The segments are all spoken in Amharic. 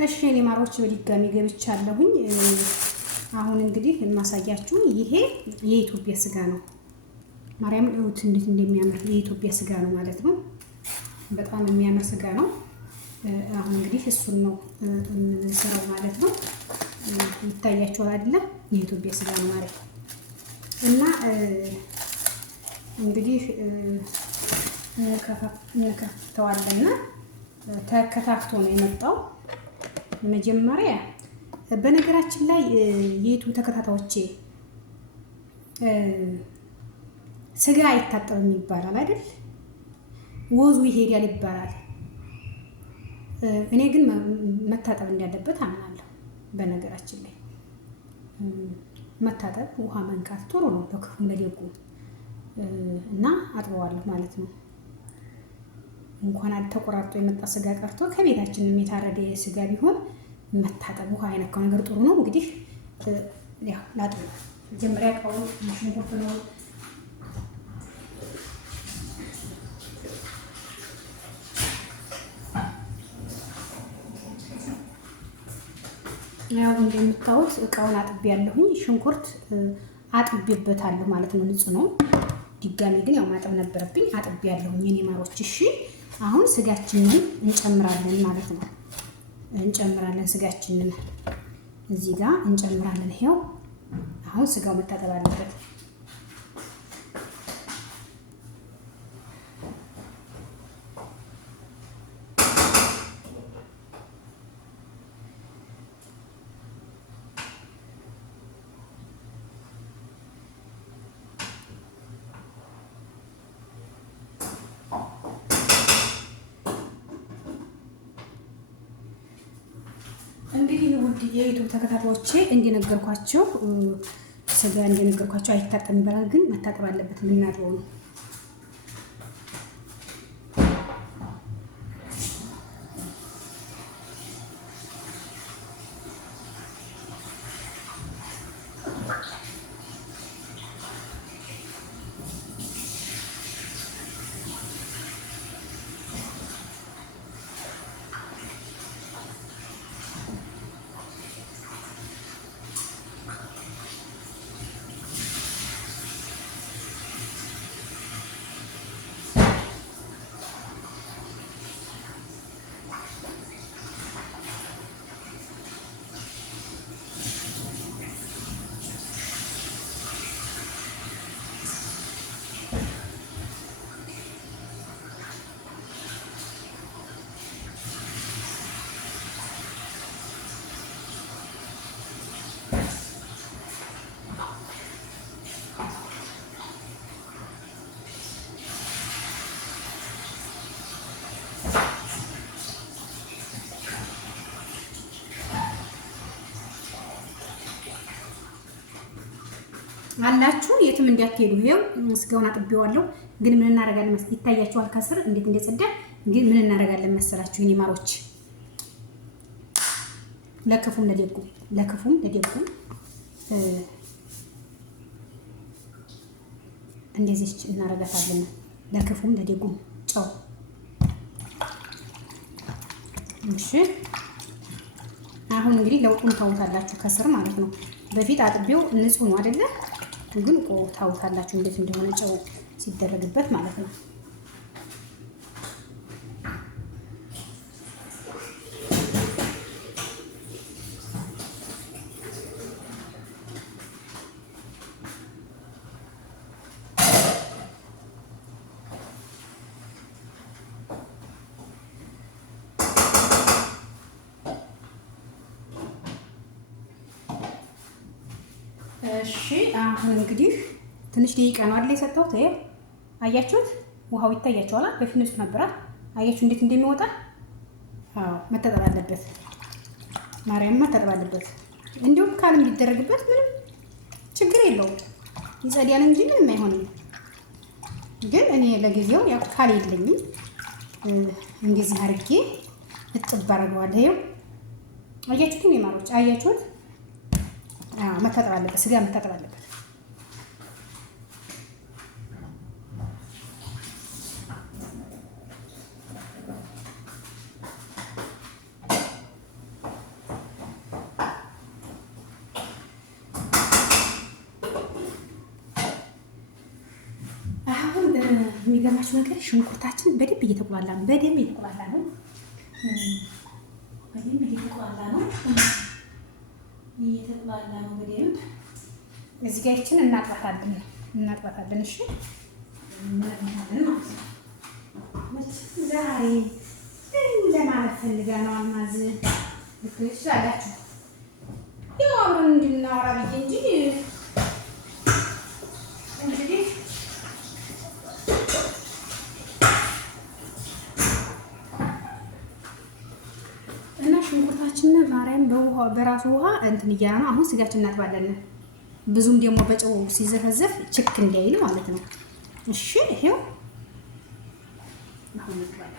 እሺ እኔ ማሮች በድጋሚ ገብቻለሁኝ። አሁን እንግዲህ የማሳያችሁ ይሄ የኢትዮጵያ ስጋ ነው። ማርያም እውት እንዴት እንደሚያምር የኢትዮጵያ ስጋ ነው ማለት ነው። በጣም የሚያምር ስጋ ነው። አሁን እንግዲህ እሱን ነው የምንሰራው ማለት ነው። ይታያችኋል አይደለም? የኢትዮጵያ ስጋ ነው ማለት ነው። እና እንግዲህ እንከፍተዋለና ተከታክቶ ነው የመጣው። መጀመሪያ በነገራችን ላይ የዩቲዩብ ተከታታዮቼ ስጋ አይታጠብም ይባላል አይደል? ወዙ ይሄዳል ይባላል። እኔ ግን መታጠብ እንዳለበት አምናለሁ። በነገራችን ላይ መታጠብ ውሃ መንካት ጥሩ ነው ለክፉም ለደጉም እና አጥበዋለሁ ማለት ነው። እንኳን ተቆራርጦ የመጣ ስጋ ቀርቶ ከቤታችንም የታረደ ስጋ ቢሆን መታጠብ ውሃ የነካው ነገር ጥሩ ነው። እንግዲህ ያው ላጥብ መጀመሪያ እቃውን ሽንኩርት ነው ያው እንደምታዩት እቃውን አጥቤያለሁኝ። ሽንኩርት አጥቤበታለሁ ማለት ነው። ንጹህ ነው። ድጋሚ ግን ያው ማጠብ ነበረብኝ። አጥቤያለሁኝ የኔ ማሮች። እሺ አሁን ስጋችንን እንጨምራለን ማለት ነው። እንጨምራለን ስጋችንን እዚህ ጋር እንጨምራለን። ይሄው አሁን ስጋው መታጠብ አለበት። እንግዲህ ውድ የዩቲዩብ ተከታታዮቼ እንደነገርኳቸው ስጋ እንደነገርኳቸው አይታጠብም ይባላል፣ ግን መታጠብ አለበት። የምናጥበው ነው። አላችሁ የትም እንዳትሄዱ። ይሄው ስጋውን አጥቤዋለሁ። ግን ምን እናደርጋለን መሰላችሁ? ይታያችኋል ከስር እንዴት እንደጸዳ። ግን ምን እናደርጋለን መሰላችሁ? የኔ ማሮች ለክፉም ለደጉም እንደዚህ እናደርጋታለን። ለክፉም ለደጉም ጨው። እሺ አሁን እንግዲህ ለውጡን ታውታላችሁ ከስር ማለት ነው። በፊት አጥቤው ንጹህ ነው አይደለ? ግን ታውታላችሁ እንዴት እንደሆነ ጨው ሲደረግበት ማለት ነው። እሺ አሁን እንግዲህ ትንሽ ደቂቃ ነው አይደል የሰጠሁት። ይሄ አያችሁት? ውሃው ይታያችኋል። በፊት ንጹህ ነበር። አያችሁ እንዴት እንደሚወጣ? አዎ መታጠብ አለበት። ማርያም መታጠብ አለበት። እንዲሁም ካልም ቢደረግበት ምንም ችግር የለውም፣ ይጸዳል እንጂ ምንም አይሆንም። ግን እኔ ለጊዜው ያው ካል የለኝም እንደዚህ አድርጌ እጥብ አደርገዋለሁ። ይኸው አያችሁት? እኔ ማሮች አያችሁት? መታጠብ አለበት። ስጋ መታጠብ አለበት። የሚገርማችሁ ነገር ሽንኩርታችን በደንብ እየተቆላላ ነው። በደንብ እየተቆላላ ነው። በደንብ እየተቆላላ ነው። በደንብ እዚህ ጋር ይችን እናጥባታለን። እሺ እናጥባታለን ማለት ነው። ዛሬ ለማለት ፈልጋ ነው። አልማዝ ልትሆን ትችላላችሁ። ያው አብረን እንድናወራ ብዬ እንጂ እንግዲህ እና ሽንኩርታችንን ማርያም በራሱ ውሃ እንትን እያለ ነው። አሁን ስጋችን እናጥባለን። ብዙም ደግሞ በጨው ሲዘፈዘፍ ችክ እንዳይል ማለት ነው። እሺ ይሄው አሁን እናጥባለን።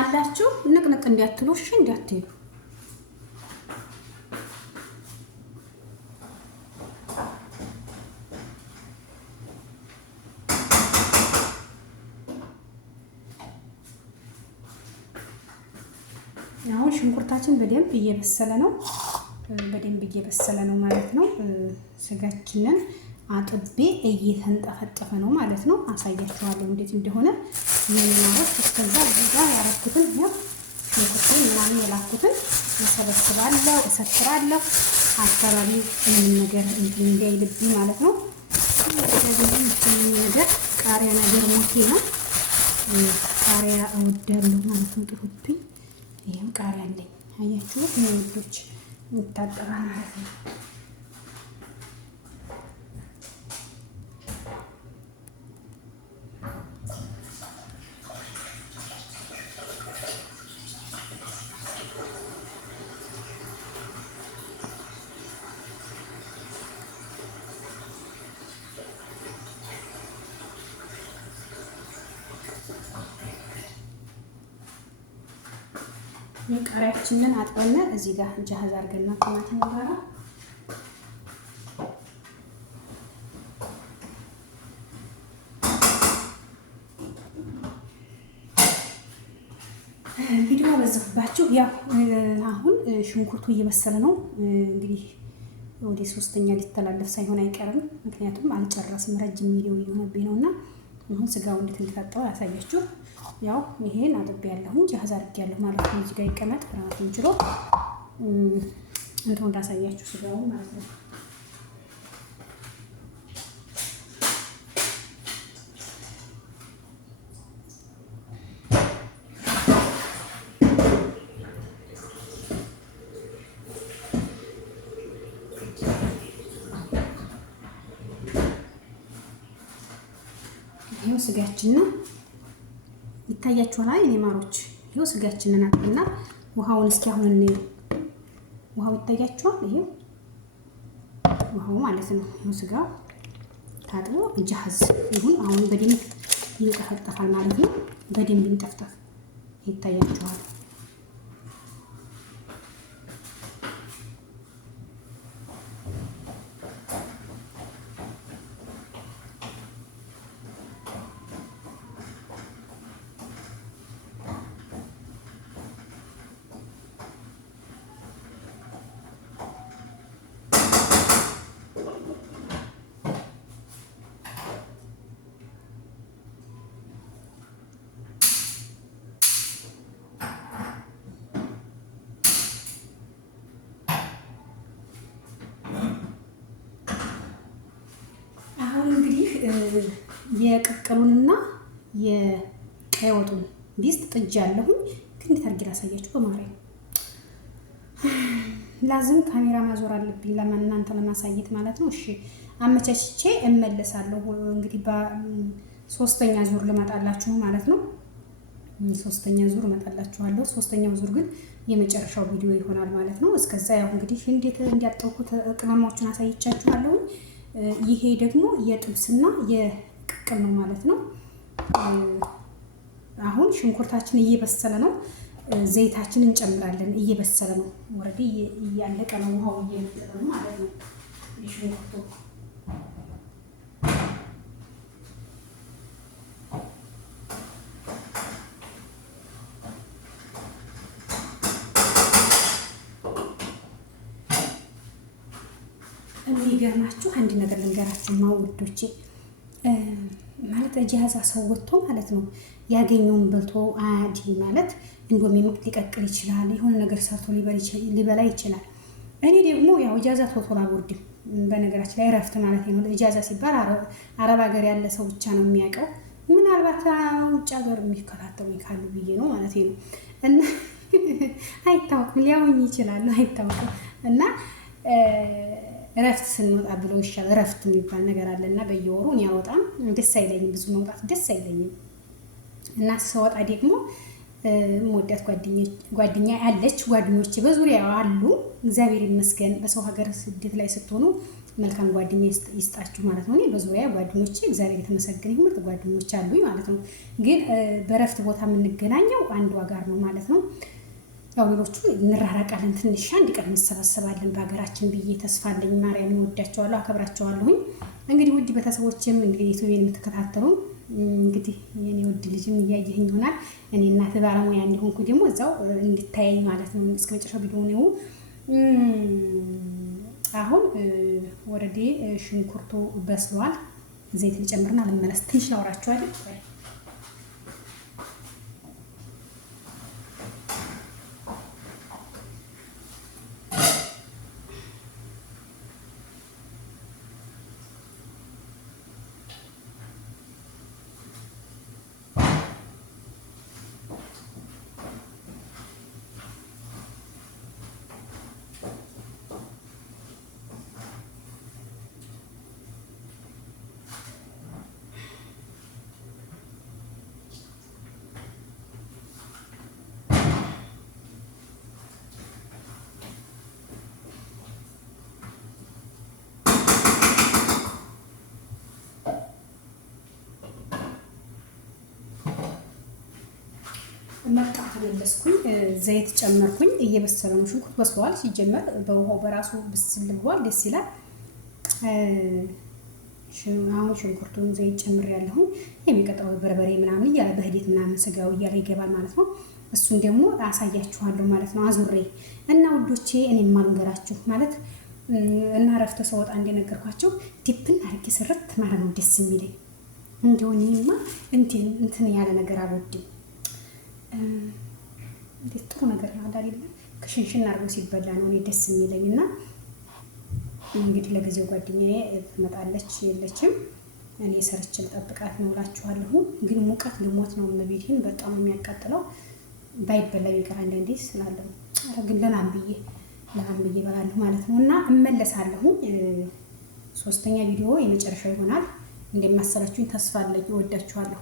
አላችሁ ንቅንቅ እንዲያትሉ እሺ፣ እንዲያትሉ አሁን ሽንኩርታችን በደንብ እየበሰለ ነው። ማለት ነው። ስጋችንን አጥቤ እየተንጠፈጠፈ ነው ማለት ነው። አሳያችኋለሁ እንዴት እንደሆነ። የሚያወጥ እስከዛ እዛ ያረኩትን ያው ሽንኩርቱን ምናምን የላኩትን እሰበስባለሁ፣ እሰክራለሁ። አካባቢ ምን ነገር እንትን እንዳይልብኝ ማለት ነው። ስለዚህ ምን ነገር ቃሪያ ነገር ሞቴ ነው። ቃሪያ እወዳለሁ ማለት ነው። ጥሩብኝ። ይሄም ቃሪያ አለኝ። አያችሁት? የወዶች ይታጠራ ማለት ነው። ቃሪያችንን አጥበን እዚህ ጋር ጃህዝ አድርገና ቲማቲም ጋራ ቪዲዮ አበዛሁባችሁ። ያው አሁን ሽንኩርቱ እየበሰለ ነው። እንግዲህ ወደ ሶስተኛ ሊተላለፍ ሳይሆን አይቀርም። ምክንያቱም አልጨረስም፣ ረጅም ቪዲዮ እየሆነብኝ ነውና አሁን ስጋው እንዴት እንደታጠበ ያሳያችሁ። ያው ይሄን አጥቤ ያለሁኝ ጃህዝ አድርጌያለሁ ማለት ነው። እዚህ ጋር ይቀመጥ ፍራቱን ችሎ እንትን እንዳሳያችሁ ስጋው ማለት ነው። ይሄው ስጋችን ነው ይታያችኋል። እኔ ማሮች ይሄው ስጋችንን አጥብና ውሃውን እስኪ አሁን እንየው። ውሃው ይታያችኋል። ይሄው ውሃው ማለት ነው። ይሄው ስጋው ታጥቦ ጃህዝ ይሁን። አሁን በደንብ ይንጠፈጠፋል ማለት ነው። በደንብ ይንጠፍጠፍ ይታያችኋል። የቅቅሉንና የቀይ ወጡን ዲስት ጥጃ አለሁኝ። ግን እንዴት አድርጌ ላሳያችሁ በማርያም ላዝም ካሜራ ማዞር አለብኝ እናንተ ለማሳየት ማለት ነው። እሺ አመቻችቼ እመለሳለሁ። እንግዲህ በሶስተኛ ዙር ልመጣላችሁ ማለት ነው። ሶስተኛ ዙር እመጣላችኋለሁ። ሶስተኛው ዙር ግን የመጨረሻው ቪዲዮ ይሆናል ማለት ነው። እስከዛ ያው እንግዲህ እንዴት እንዲያጠውኩት ቅመሞችን አሳይቻችኋለሁ። ይሄ ደግሞ የጥብስና የቅቅል ነው ማለት ነው። አሁን ሽንኩርታችን እየበሰለ ነው። ዘይታችን እንጨምራለን። እየበሰለ ነው። ወረዲ እያለቀ ነው። ውሃው እየመጠጠ ነው ማለት ነው። ሽንኩርቱ የሚገርማችሁ አንድ ነገር ልንገራችሁ ማውዶቼ፣ ማለት እጃዛ ሰው ወጥቶ ማለት ነው ያገኘውን በልቶ አዲ ማለት እንደውም ሊቀቅል ይችላል። የሆነ ነገር ሰርቶ ሊበላ ይችላል። እኔ ደግሞ ያው እጃዛ ቶቶላ አልወድም። በነገራችን ላይ እረፍት ማለት ነው። እጃዛ ሲባል አረብ ሀገር ያለ ሰው ብቻ ነው የሚያውቀው። ምናልባት ውጭ ሀገር የሚከታተሉ ካሉ ብዬ ነው ማለት ነው። እና አይታወቅም፣ ሊያውኝ ይችላሉ፣ አይታወቅም። እና እረፍት ስንወጣ ብሎ ይሻል። እረፍት የሚባል ነገር አለና በየወሩ እኔ አልወጣም፣ ደስ አይለኝም፣ ብዙ መውጣት ደስ አይለኝም። እና ስወጣ ደግሞ ወዳት ጓደኛ ያለች ጓደኞቼ በዙሪያው አሉ። እግዚአብሔር ይመስገን። በሰው ሀገር ስደት ላይ ስትሆኑ መልካም ጓደኛ ይስጣችሁ ማለት ነው። እኔ በዙሪያ ጓደኞቼ እግዚአብሔር የተመሰገነ ምርጥ ጓደኞች አሉኝ ማለት ነው። ግን በእረፍት ቦታ የምንገናኘው አንዷ ጋር ነው ማለት ነው። ያው ሌሎቹ እንራራቃለን፣ ትንሽ አንድ ቀን እንሰባሰባለን በሀገራችን ብዬ ተስፋ አለኝ። ማርያም እወዳቸዋለሁ፣ አከብራቸዋለሁኝ። እንግዲህ ውድ ቤተሰቦችም እንግዲህ ዩቲዩብን የምትከታተሉ እንግዲህ የኔ ውድ ልጅም እያየኸኝ ይሆናል። እኔ እናት ባለሙያ እንዲሆንኩ ደግሞ እዛው እንድታየኝ ማለት ነው። እስከ መጨረሻው ቪዲዮ ነው። አሁን ወረዴ ሽንኩርቱ በስሏል። ዘይት ልጨምርና ልመለስ። ትንሽ ላውራችኋለሁ። መጣ ተመለስኩኝ። ዘይት ጨመርኩኝ። እየበሰለ ነው። ሽንኩርት በስሏል። ሲጀመር በውሃው በራሱ ብስል ብሏል። ደስ ይላል። አሁን ሽንኩርቱን ዘይት ጨምሬያለሁ። የሚቀጥለው በርበሬ ምናምን እያለ በሂደት ምናምን ስጋው እያለ ይገባል ማለት ነው። እሱን ደግሞ አሳያችኋለሁ ማለት ነው አዙሬ እና ውዶቼ፣ እኔም አልንገራችሁ ማለት እና እረፍት ስወጣ እንደነገርኳቸው ዲፕን አድርጌ ስርት ማለት ነው ደስ የሚለኝ። እንደውኔማ እንትን ያለ ነገር አልወድም። እንዴት ጥሩ ነገር ነው አይደል? ከሽንሽን አድርጎ ሲበላ ነው እኔ ደስ የሚለኝ። እና እንግዲህ ለጊዜው ጓደኛዬ ትመጣለች የለችም። እኔ ሰርቼ ልጠብቃት ነው እላችኋለሁ። ግን ሙቀት ልሞት ነው። እመቤቴን በጣም የሚያቃጥለው። ባይበላ ይቀር አንዳንዴ ስላለው ግን ለማን ብዬ እበላለሁ ማለት ነው። እና እመለሳለሁ። ሶስተኛ ቪዲዮ የመጨረሻው ይሆናል። እንደማሰላችሁኝ ተስፋ አለኝ። እወዳችኋለሁ።